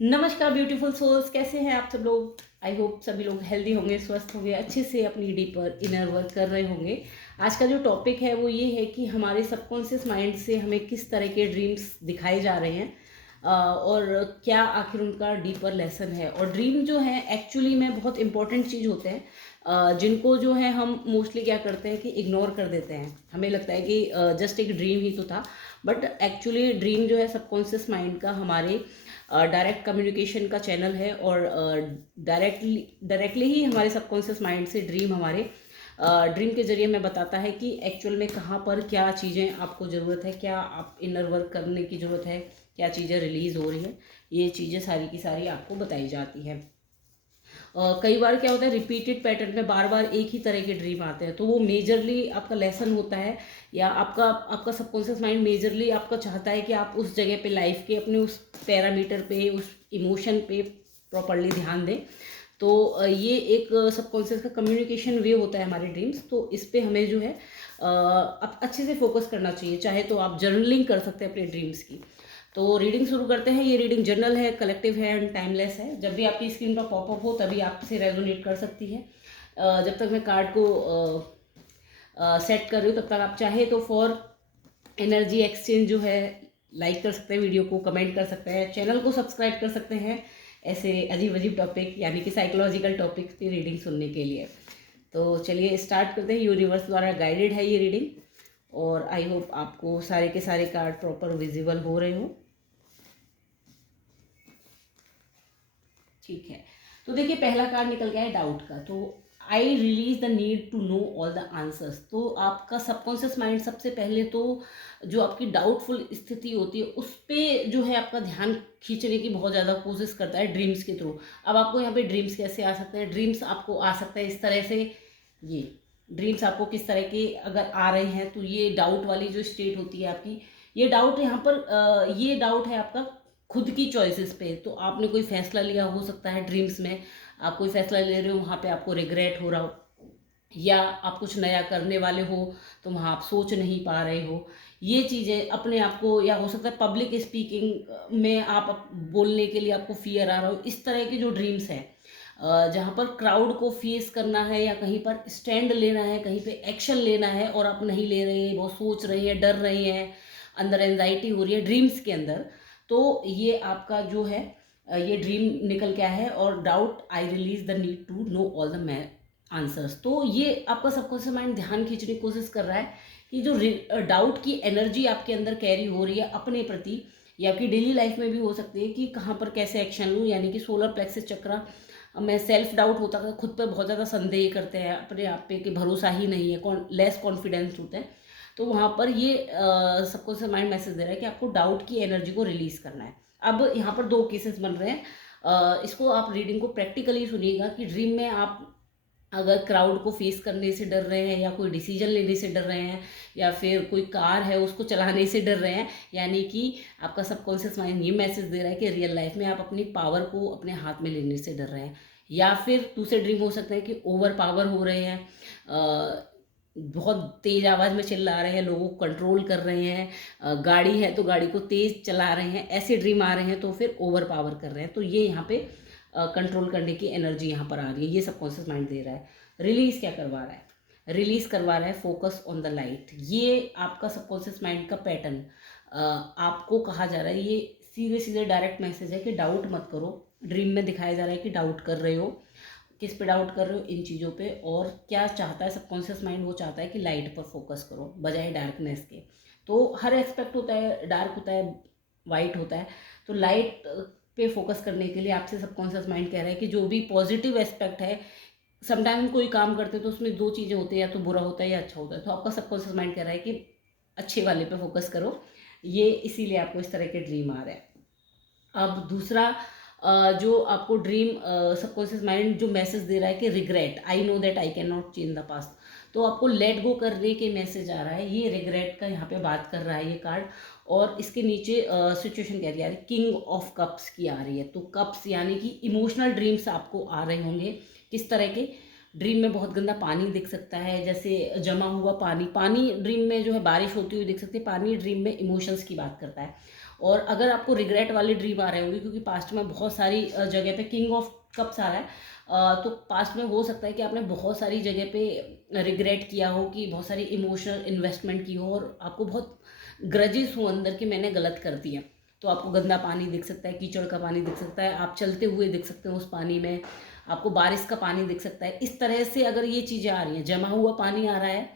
नमस्कार beautiful souls, कैसे हैं आप सब लोग। आई होप सभी लोग हेल्दी होंगे, स्वस्थ होंगे, अच्छे से अपनी डीपर इनर वर्क कर रहे होंगे। आज का जो टॉपिक है वो ये है कि हमारे सबकॉन्शियस माइंड से हमें किस तरह के ड्रीम्स दिखाए जा रहे हैं और क्या आखिर उनका डीपर लेसन है। और ड्रीम जो है एक्चुअली में बहुत इंपॉर्टेंट चीज़ होते हैं, जिनको जो है हम मोस्टली क्या करते हैं कि इग्नोर कर देते हैं। हमें लगता है कि जस्ट एक ड्रीम ही तो था, बट एक्चुअली ड्रीम जो है सबकॉन्शियस माइंड का हमारे डायरेक्ट कम्युनिकेशन का चैनल है। और डायरेक्टली ही हमारे सबकॉन्शियस माइंड से ड्रीम हमारे ड्रीम के जरिए हमें बताता है कि एक्चुअल में कहाँ पर क्या चीज़ें आपको ज़रूरत है, क्या आप इनर वर्क करने की ज़रूरत है, क्या चीज़ें रिलीज़ हो रही हैं। ये चीज़ें सारी की सारी आपको बताई जाती हैं। कई बार क्या होता है, रिपीटेड पैटर्न में बार बार एक ही तरह के ड्रीम आते हैं, तो वो मेजरली आपका लेसन होता है, या आपका आपका सबकॉन्शियस माइंड मेजरली आपका चाहता है कि आप उस जगह पे लाइफ के अपने उस पैरामीटर पे, उस इमोशन पे प्रॉपरली ध्यान दें। तो ये एक सबकॉन्शियस का कम्युनिकेशन वे होता है हमारे ड्रीम्स। तो इस पे हमें जो है अच्छे से फोकस करना चाहिए। चाहे तो आप जर्नलिंग कर सकते हैं अपने ड्रीम्स की। तो रीडिंग शुरू करते हैं। ये रीडिंग जर्नल है, कलेक्टिव है एंड टाइमलेस है। जब भी आपकी स्क्रीन पर पॉपअप हो तभी आपसे रेजोनेट कर सकती है। जब तक मैं कार्ड को सेट कर रही हूँ तब तक आप चाहे तो फॉर एनर्जी एक्सचेंज जो है लाइक कर सकते हैं, वीडियो को कमेंट कर सकते हैं, चैनल को सब्सक्राइब कर सकते हैं ऐसे अजीब अजीब टॉपिक यानी कि साइकोलॉजिकल टॉपिक्स की रीडिंग सुनने के लिए। तो चलिए स्टार्ट करते हैं। यूनिवर्स द्वारा गाइडेड है ये रीडिंग, और आई होप आपको सारे के सारे कार्ड प्रॉपर विजिबल हो रहे हो। ठीक है, तो देखिए पहला कार्ड निकल गया है डाउट का। तो I release the need to know all the answers. तो आपका सबकॉन्शियस माइंड सबसे पहले तो जो आपकी डाउटफुल स्थिति होती है उस पर जो है आपका ध्यान खींचने की बहुत ज़्यादा कोशिश करता है ड्रीम्स के थ्रू। अब आपको यहाँ पे ड्रीम्स कैसे आ सकते हैं? ड्रीम्स आपको आ सकते हैं इस तरह से। ये ड्रीम्स आपको किस तरह के अगर आ रहे हैं तो ये डाउट वाली जो स्टेट होती है आपकी, ये डाउट यहाँ पर ये डाउट है आपका खुद की चॉइसेस पे। तो आपने कोई फैसला लिया हो सकता है ड्रीम्स में, आप कोई फैसला ले रहे हो, वहाँ पे आपको रिग्रेट हो रहा हो, या आप कुछ नया करने वाले हो तो वहाँ आप सोच नहीं पा रहे हो। ये चीज़ें अपने आप को, या हो सकता है पब्लिक स्पीकिंग में आप बोलने के लिए आपको फियर आ रहा हो। इस तरह के जो ड्रीम्स हैं जहाँ पर क्राउड को फेस करना है या कहीं पर स्टैंड लेना है, कहीं पे एक्शन लेना है और आप नहीं ले रहे हैं, बहुत सोच रहे हैं, डर रहे हैं, अंदर एंजाइटी हो रही है ड्रीम्स के अंदर। तो ये आपका जो है ये ड्रीम निकल के आया है। और doubt I release the need to know all the answers. तो ये आपका सबकॉन्शियस माइंड ध्यान खींचने की कोशिश कर रहा है कि जो डाउट की एनर्जी आपके अंदर कैरी हो रही है अपने प्रति, या आपकी डेली लाइफ में भी हो सकती है कि कहाँ पर कैसे एक्शन लूँ, यानी कि सोलर प्लेक्सिस चक्र में सेल्फ डाउट होता है, खुद पर बहुत ज़्यादा संदेह करते हैं, अपने आप पे कि भरोसा ही नहीं है, लेस कॉन्फिडेंस होते हैं। तो वहाँ पर ये सबको से माइंड मैसेज दे रहा है कि आपको डाउट की एनर्जी को रिलीज़ करना है। अब यहाँ पर दो केसेस बन रहे हैं। इसको आप रीडिंग को प्रैक्टिकली सुनिएगा कि ड्रीम में आप अगर क्राउड को फेस करने से डर रहे हैं, या कोई डिसीजन लेने से डर रहे हैं, या फिर कोई कार है उसको चलाने से डर रहे हैं, यानी कि आपका सबकॉन्शियस माइंड ये मैसेज दे रहा है कि रियल लाइफ में आप अपनी पावर को अपने हाथ में लेने से डर रहे हैं। या फिर दूसरे ड्रीम हो सकते हैं कि ओवर पावर हो रहे हैं, बहुत तेज़ आवाज़ में चिल्ला रहे हैं, लोगों को कंट्रोल कर रहे हैं, गाड़ी है तो गाड़ी को तेज़ चला रहे हैं, ऐसे ड्रीम आ रहे हैं तो फिर ओवर पावर कर रहे हैं। तो ये यहाँ पे कंट्रोल करने की एनर्जी यहाँ पर आ रही है, ये सबकॉन्शियस माइंड दे रहा है। रिलीज क्या करवा रहा है? रिलीज करवा रहा है फोकस ऑन द लाइट। ये आपका सबकॉन्शियस माइंड का पैटर्न आपको कहा जा रहा है, ये सीधे सीधे डायरेक्ट मैसेज है कि डाउट मत करो। ड्रीम में दिखाया जा रहा है कि डाउट कर रहे हो, किस पे डाउट कर रहे हो? इन चीज़ों पे। और क्या चाहता है सबकॉन्शियस माइंड? वो चाहता है कि लाइट पर फोकस करो बजाय डार्कनेस के। तो हर एस्पेक्ट होता है, डार्क होता है, वाइट होता है। तो लाइट पे फोकस करने के लिए आपसे सबकॉन्शियस माइंड कह रहा है कि जो भी पॉजिटिव एस्पेक्ट है, समटाइम कोई काम करते हैं तो उसमें दो चीज़ें होती है, या तो बुरा होता है या अच्छा होता है। तो आपका सबकॉन्शियस माइंड कह रहा है कि अच्छे वाले पे फोकस करो। ये इसीलिए आपको इस तरह के ड्रीम आ रहे हैं। अब दूसरा जो आपको ड्रीम सबकॉन्शियस माइंड जो मैसेज दे रहा है कि regret, I know that I can not change the past. तो आपको लेट गो करने के मैसेज आ रहा है। ये रिग्रेट का यहाँ पे बात कर रहा है ये कार्ड। और इसके नीचे सिचुएशन कह रही है, किंग ऑफ कप्स की आ रही है। तो कप्स यानी कि इमोशनल ड्रीम्स आपको आ रहे होंगे। किस तरह के ड्रीम में? बहुत गंदा पानी दिख सकता है, जैसे जमा हुआ पानी। पानी ड्रीम में जो है बारिश होती हुई दिख सकती है। पानी ड्रीम में इमोशंस की बात करता है। और अगर आपको रिग्रेट वाले ड्रीम आ रहे होंगे, क्योंकि पास्ट में बहुत सारी जगह पे किंग ऑफ कप्स आ रहा है, तो पास्ट में हो सकता है कि आपने बहुत सारी जगह पे रिग्रेट किया हो, कि बहुत सारी इमोशनल इन्वेस्टमेंट की हो और आपको बहुत ग्रजेस हो अंदर कि मैंने गलत कर दिया। तो आपको गंदा पानी दिख सकता है, कीचड़ का पानी दिख सकता है, आप चलते हुए दिख सकते हो उस पानी में, आपको बारिश का पानी दिख सकता है। इस तरह से अगर ये चीज़ें आ रही हैं, जमा हुआ पानी आ रहा है,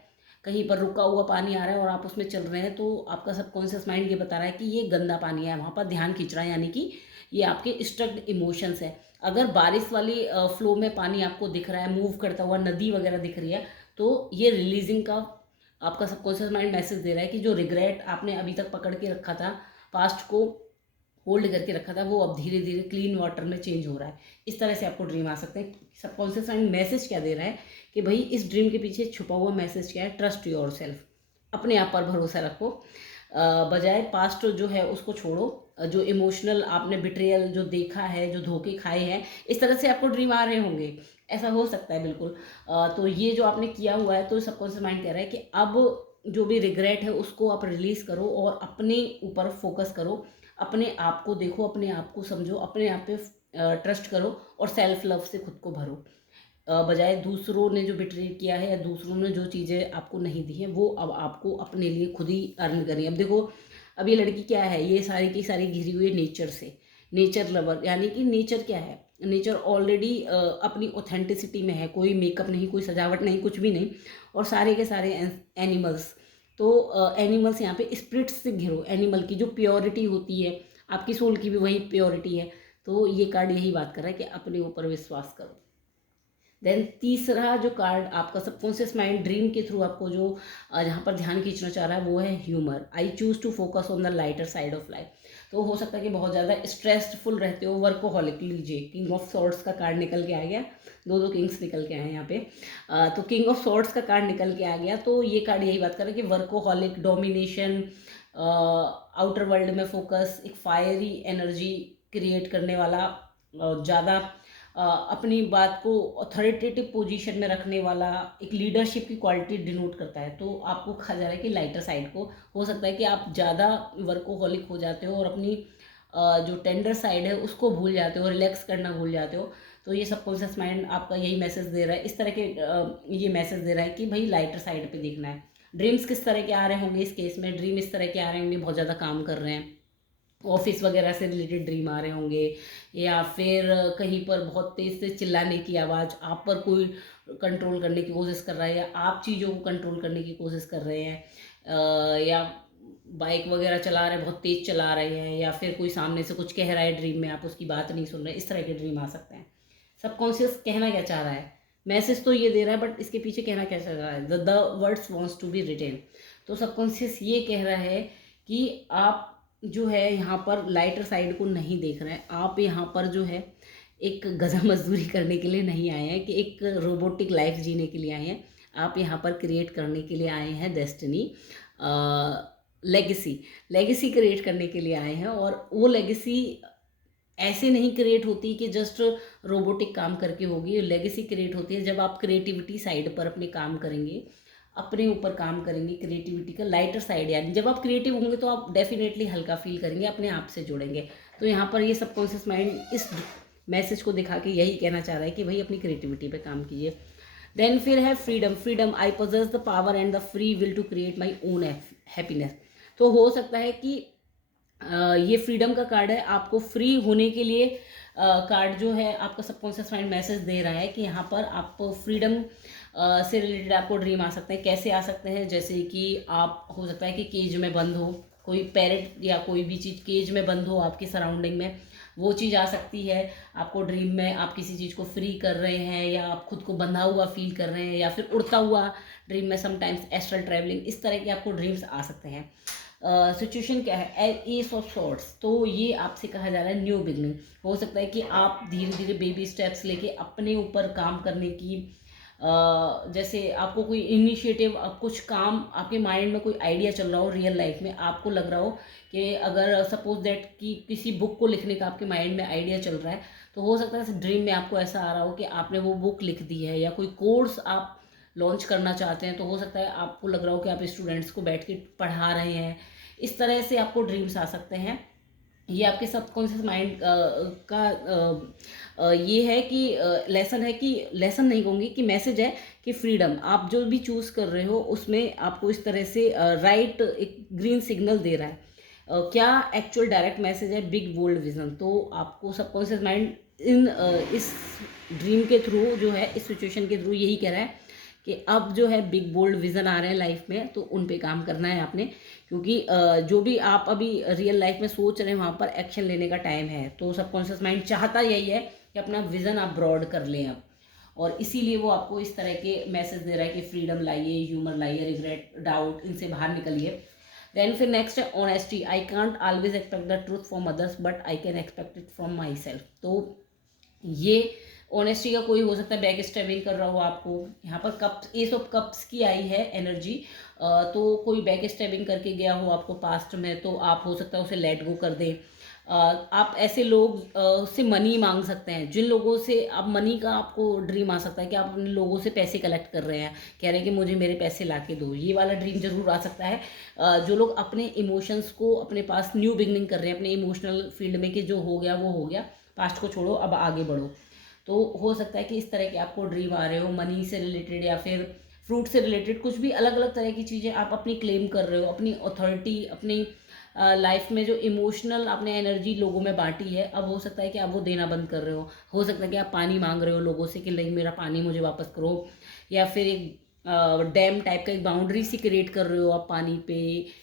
कहीं पर रुका हुआ पानी आ रहा है और आप उसमें चल रहे हैं, तो आपका सबकॉन्शियस माइंड ये बता रहा है कि ये गंदा पानी है, वहाँ पर ध्यान खींच रहा है, यानी कि ये आपके स्ट्रक्ड इमोशंस है। अगर बारिश वाली फ्लो में पानी आपको दिख रहा है, मूव करता हुआ नदी वगैरह दिख रही है, तो ये रिलीजिंग का आपका सबकॉन्शियस माइंड मैसेज दे रहा है कि जो रिग्रेट आपने अभी तक पकड़ के रखा था, पास्ट को होल्ड करके रखा था, वो अब धीरे धीरे क्लीन वाटर में चेंज हो रहा है। इस तरह से आपको ड्रीम आ सकते हैं। सबकॉन्शियस माइंड मैसेज क्या दे रहा है कि भाई इस ड्रीम के पीछे छुपा हुआ मैसेज क्या है, ट्रस्ट योर सेल्फ, अपने आप पर भरोसा रखो, बजाय पास्ट जो है उसको छोड़ो। जो इमोशनल आपने बिट्रेयल जो देखा है, जो धोखे खाए हैं, इस तरह से आपको ड्रीम आ रहे होंगे, ऐसा हो सकता है बिल्कुल। तो ये जो आपने किया हुआ है, तो सबकॉन्शियस माइंड कह रहा है कि अब जो भी रिग्रेट है उसको आप रिलीज़ करो और अपने ऊपर फोकस करो, अपने आप को देखो, अपने आप को समझो, अपने आप पे ट्रस्ट करो और सेल्फ लव से खुद को भरो, बजाय दूसरों ने जो बिट्रे किया है या दूसरों ने जो चीज़ें आपको नहीं दी हैं, वो अब आपको अपने लिए खुद ही अर्न करनी है। अब देखो, अब ये लड़की क्या है, ये सारी की सारी घिरी हुई है नेचर से, नेचर लवर, यानी कि नेचर क्या है, नेचर ऑलरेडी अपनी ऑथेंटिसिटी में है, कोई मेकअप नहीं, कोई सजावट नहीं, कुछ भी नहीं, और सारे के सारे एनिमल्स। तो एनिमल्स यहाँ पे स्पिरिट्स से घिरो, एनिमल की जो प्योरिटी होती है, आपकी सोल की भी वही प्योरिटी है। तो ये कार्ड यही बात कर रहा है कि अपने ऊपर विश्वास करो। देन तीसरा जो कार्ड आपका सबकॉन्शियस माइंड ड्रीम के थ्रू आपको जो जहाँ पर ध्यान खींचना चाह रहा है, वो है humour. I choose to focus on the lighter side of life. तो हो सकता है कि बहुत ज़्यादा स्ट्रेसफुल रहते हो, वर्कोहॉलिक। लीजिए, किंग ऑफ सॉर्ड्स का कार्ड निकल के आ गया, दो किंग्स निकल के आए हैं यहाँ पे। तो किंग ऑफ सॉर्ड्स का कार्ड निकल के आ गया, तो ये कार्ड यही बात कर रहा है कि वर्कोहॉलिक, डोमिनेशन, आउटर वर्ल्ड में फोकस, एक फायरी एनर्जी क्रिएट करने वाला, ज़्यादा अपनी बात को अथॉरिटेटिव पोजीशन में रखने वाला, एक लीडरशिप की क्वालिटी डिनोट करता है। तो आपको कहा जा रहा है कि लाइटर साइड को, हो सकता है कि आप ज़्यादा वर्कोहॉलिक हो जाते हो और अपनी जो टेंडर साइड है उसको भूल जाते हो, रिलैक्स करना भूल जाते हो। तो ये सबकॉन्शियस माइंड आपका यही मैसेज दे रहा है, इस तरह के ये मैसेज दे रहा है कि भाई लाइटर साइड पे देखना है। ड्रीम्स किस तरह के आ रहे होंगे इस केस में, ड्रीम इस तरह के आ रहे होंगे, बहुत ज़्यादा काम कर रहे हैं, ऑफिस वगैरह से रिलेटेड ड्रीम आ रहे होंगे, या फिर कहीं पर बहुत तेज़ से चिल्लाने की आवाज़, आप पर कोई कंट्रोल करने की कोशिश कर रहा है, या आप चीज़ों को कंट्रोल करने की कोशिश कर रहे हैं, या बाइक वगैरह चला रहे हैं, बहुत तेज़ चला रहे हैं, या फिर कोई सामने से कुछ कह रहा है ड्रीम में, आप उसकी बात नहीं सुन रहे, इस तरह के ड्रीम आ सकते हैं। सबकॉन्शियस कहना क्या चाह रहा है, मैसेज तो ये दे रहा है, बट इसके पीछे कहना क्या चाह रहा है, the words wants to be written. तो सबकॉन्शियस ये कह रहा है कि आप जो है यहाँ पर लाइटर साइड को नहीं देख रहे हैं, आप यहाँ पर जो है एक गधा मजदूरी करने के लिए नहीं आए हैं, कि एक रोबोटिक लाइफ जीने के लिए आए हैं। आप यहाँ पर क्रिएट करने के लिए आए हैं डेस्टिनी, लेगेसी, लेगेसी क्रिएट करने के लिए आए हैं। और वो लेगेसी ऐसे नहीं क्रिएट होती कि जस्ट रोबोटिक काम करके होगी। लेगेसी क्रिएट होती है जब आप क्रिएटिविटी साइड पर अपने काम करेंगे, अपने ऊपर काम करेंगे, क्रिएटिविटी का लाइटर साइड, यानी जब आप क्रिएटिव होंगे तो आप डेफिनेटली हल्का फील करेंगे, अपने आप से जुड़ेंगे। तो यहाँ पर ये सबकॉन्शियस माइंड इस मैसेज को दिखा के यही कहना चाह रहा है कि भाई अपनी क्रिएटिविटी पे काम कीजिए। देन फिर है freedom, freedom, I possess the power and the free will to create my own happiness. तो हो सकता है कि ये फ्रीडम का कार्ड है, आपको फ्री होने के लिए कार्ड जो है आपका सबकॉन्शियस माइंड मैसेज दे रहा है कि यहाँ पर आप फ्रीडम से रिलेटेड आपको ड्रीम आ सकते हैं। कैसे आ सकते हैं, जैसे कि आप, हो सकता है कि केज में बंद हो, कोई पैरेट या कोई भी चीज़ केज में बंद हो आपकी सराउंडिंग में, वो चीज़ आ सकती है आपको ड्रीम में। आप किसी चीज़ को फ्री कर रहे हैं, या आप खुद को बंधा हुआ फील कर रहे हैं, या फिर उड़ता हुआ ड्रीम में, समटाइम्स एस्ट्रल ट्रैवलिंग, इस तरह के आपको ड्रीम्स आ सकते हैं। सिचुएशन क्या है, एस ऑफ सॉर्ड्स, तो ये आपसे कहा जा रहा है न्यू बिगनिंग। हो सकता है कि आप धीरे धीरे बेबी स्टेप्स लेके अपने ऊपर काम करने की, जैसे आपको कोई इनिशिएटिव, कुछ काम आपके माइंड में कोई आइडिया चल रहा हो रियल लाइफ में, आपको लग रहा हो कि अगर सपोज दैट कि किसी बुक को लिखने का आपके माइंड में आइडिया चल रहा है, तो हो सकता है ड्रीम में आपको ऐसा आ रहा हो कि आपने वो बुक लिख दी है, या कोई कोर्स आप लॉन्च करना चाहते हैं। तो हो सकता है आपको लग रहा हो कि आप स्टूडेंट्स को बैठ के पढ़ा रहे हैं, इस तरह से आपको ड्रीम्स आ सकते हैं। ये आपके सबकॉन्शियस माइंड का ये है कि लेसन है, कि लेसन नहीं कहूँगी, कि मैसेज है कि फ्रीडम आप जो भी चूज़ कर रहे हो उसमें आपको इस तरह से राइट एक ग्रीन सिग्नल दे रहा है। क्या एक्चुअल डायरेक्ट मैसेज है, बिग बोल्ड विजन। तो आपको सबकॉन्शियस माइंड इस ड्रीम के थ्रू जो है, इस सिचुएशन के थ्रू यही कह रहा है कि अब जो है बिग बोल्ड विजन आ रहे हैं लाइफ में, तो उन पे काम करना है आपने। क्योंकि जो भी आप अभी रियल लाइफ में सोच रहे हैं वहाँ पर एक्शन लेने का टाइम है। तो सबकॉन्शियस माइंड चाहता यही है कि अपना विजन आप ब्रॉड कर लें अब, और इसीलिए वो आपको इस तरह के मैसेज दे रहा है कि फ्रीडम लाइए, ह्यूमर लाइए, रिग्रेट, डाउट, इनसे बाहर निकलिए। देन फिर नेक्स्ट है honesty. I can't always expect the truth from others but I can expect it from my self. तो ये ऑनेस्टी का कोई हो सकता है बैक स्टेबिंग कर रहा हो आपको। यहाँ पर कप्स, एस ऑफ कप्स की आई है एनर्जी। तो कोई बैक स्टेबिंग करके गया हो आपको पास्ट में, तो आप हो सकता है उसे लेट गो कर दें। आप ऐसे लोग से मनी मांग सकते हैं, जिन लोगों से आप मनी का आपको ड्रीम आ सकता है कि आप उन लोगों से पैसे कलेक्ट कर रहे हैं, कह रहे हैं कि मुझे मेरे पैसे ला के दो, ये वाला ड्रीम जरूर आ सकता है। जो लोग अपने इमोशंस को अपने पास न्यू बिगनिंग कर रहे हैं अपने इमोशनल फील्ड में, कि जो हो गया वो हो गया, पास्ट को छोड़ो अब आगे बढ़ो। तो हो सकता है कि इस तरह के आपको ड्रीम आ रहे हो, मनी से रिलेटेड या फिर फ्रूट से रिलेटेड, कुछ भी अलग अलग तरह की चीज़ें आप अपनी क्लेम कर रहे हो, अपनी अथॉरिटी, अपनी लाइफ में जो इमोशनल आपने एनर्जी लोगों में बांटी है, अब हो सकता है कि आप वो देना बंद कर रहे हो सकता है कि आप पानी मांग रहे हो लोगों से कि नहीं मेरा पानी मुझे वापस करो, या फिर एक डैम टाइप का एक बाउंड्री सी क्रिएट कर रहे हो आप पानी पे।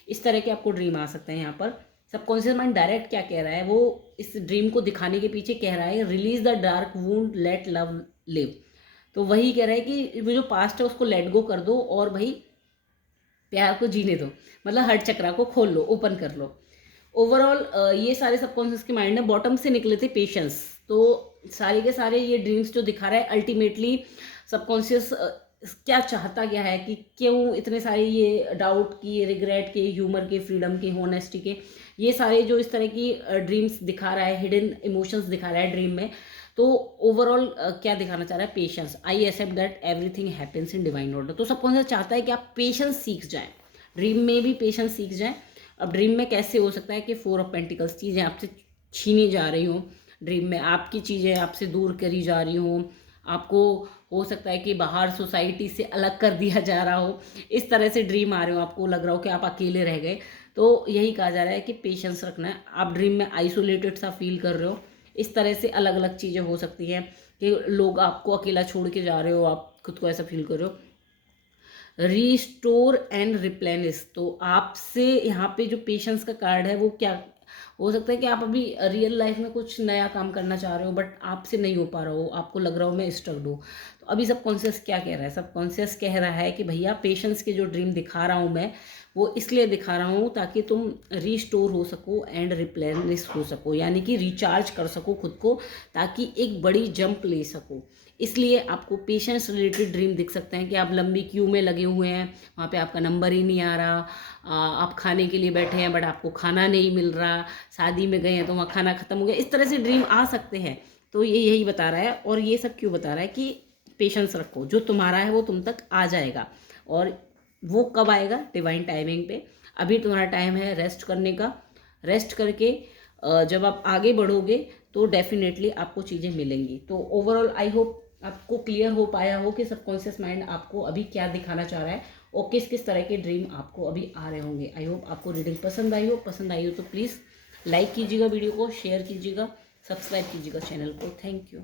इस तरह के आपको ड्रीम आ सकते हैं यहाँ पर। सबकॉन्शियस माइंड डायरेक्ट क्या कह रहा है, वो इस ड्रीम को दिखाने के पीछे कह रहा है release the dark wound, let love live. तो वही कह रहा है कि वो जो पास्ट है उसको लेट गो कर दो और भाई प्यार को जीने दो, मतलब हर चक्रा को खोल लो, ओपन कर लो। ओवरऑल ये सारे सबकॉन्शियस के माइंड ने बॉटम से निकले थे पेशेंस। तो सारे के सारे ये ड्रीम्स जो दिखा रहा है अल्टीमेटली सबकॉन्शियस क्या चाहता क्या है, कि क्यों इतने सारे ये डाउट की, रिग्रेट के, ह्यूमर के, फ्रीडम के, होनेस्टी के, ये सारे जो इस तरह की ड्रीम्स दिखा रहा है, हिडन इमोशंस दिखा रहा है ड्रीम में। तो ओवरऑल क्या दिखाना चाह रहा है, patience. I accept that everything happens in divine order. तो सबकॉन्शियस चाहता है कि आप पेशेंस सीख जाएं, ड्रीम में भी पेशेंस सीख जाएं। अब ड्रीम में कैसे हो सकता है कि 4 ऑफ पेंटिकल्स, चीज़ें आपसे छीनी जा रही हों, ड्रीम में आपकी चीज़ें आपसे दूर करी जा रही हों, आपको हो सकता है कि बाहर सोसाइटी से अलग कर दिया जा रहा हो, इस तरह से ड्रीम आ रहे हो, आपको लग रहा हो कि आप अकेले रह गए। तो यही कहा जा रहा है कि पेशेंस रखना है। आप ड्रीम में आइसोलेटेड सा फील कर रहे हो, इस तरह से अलग अलग चीज़ें हो सकती हैं कि लोग आपको अकेला छोड़ के जा रहे हो, आप खुद को ऐसा फील कर रहे हो। Restore and replenish. तो आपसे यहाँ पे जो पेशेंस का कार्ड है वो क्या हो सकता है कि आप अभी रियल लाइफ में कुछ नया काम करना चाह रहे हो बट आपसे नहीं हो पा रहा हो, आपको लग रहा हो मैं स्ट्रक्ड हूँ। तो अभी सबकॉन्शियस क्या कह रहा है, सबकॉन्शियस कह रहा है कि भैया पेशेंस के जो ड्रीम दिखा रहा हूँ मैं, वो इसलिए दिखा रहा हूँ ताकि तुम रीस्टोर हो सको एंड रिप्लेनिश हो सको, यानी कि रिचार्ज कर सको खुद को, ताकि एक बड़ी जंप ले सको। इसलिए आपको पेशेंस रिलेटेड ड्रीम दिख सकते हैं कि आप लंबी क्यू में लगे हुए हैं, वहाँ पे आपका नंबर ही नहीं आ रहा, आप खाने के लिए बैठे हैं बट आपको खाना नहीं मिल रहा, शादी में गए हैं तो वहाँ खाना ख़त्म हो गया, इस तरह से ड्रीम आ सकते हैं। तो ये यही बता रहा है, और ये सब क्यों बता रहा है कि पेशेंस रखो, जो तुम्हारा है वो तुम तक आ जाएगा। और वो कब आएगा, डिवाइन टाइमिंग पे। अभी तुम्हारा टाइम है रेस्ट करने का। रेस्ट करके जब आप आगे बढ़ोगे तो डेफिनेटली आपको चीज़ें मिलेंगी। तो ओवरऑल आई होप आपको क्लियर हो पाया हो कि सबकॉन्शियस माइंड आपको अभी क्या दिखाना चाह रहा है और किस किस तरह के ड्रीम आपको अभी आ रहे होंगे। आई होप आपको रीडिंग पसंद आई हो तो प्लीज़ लाइक कीजिएगा, वीडियो को शेयर कीजिएगा, सब्सक्राइब कीजिएगा चैनल को। Thank you.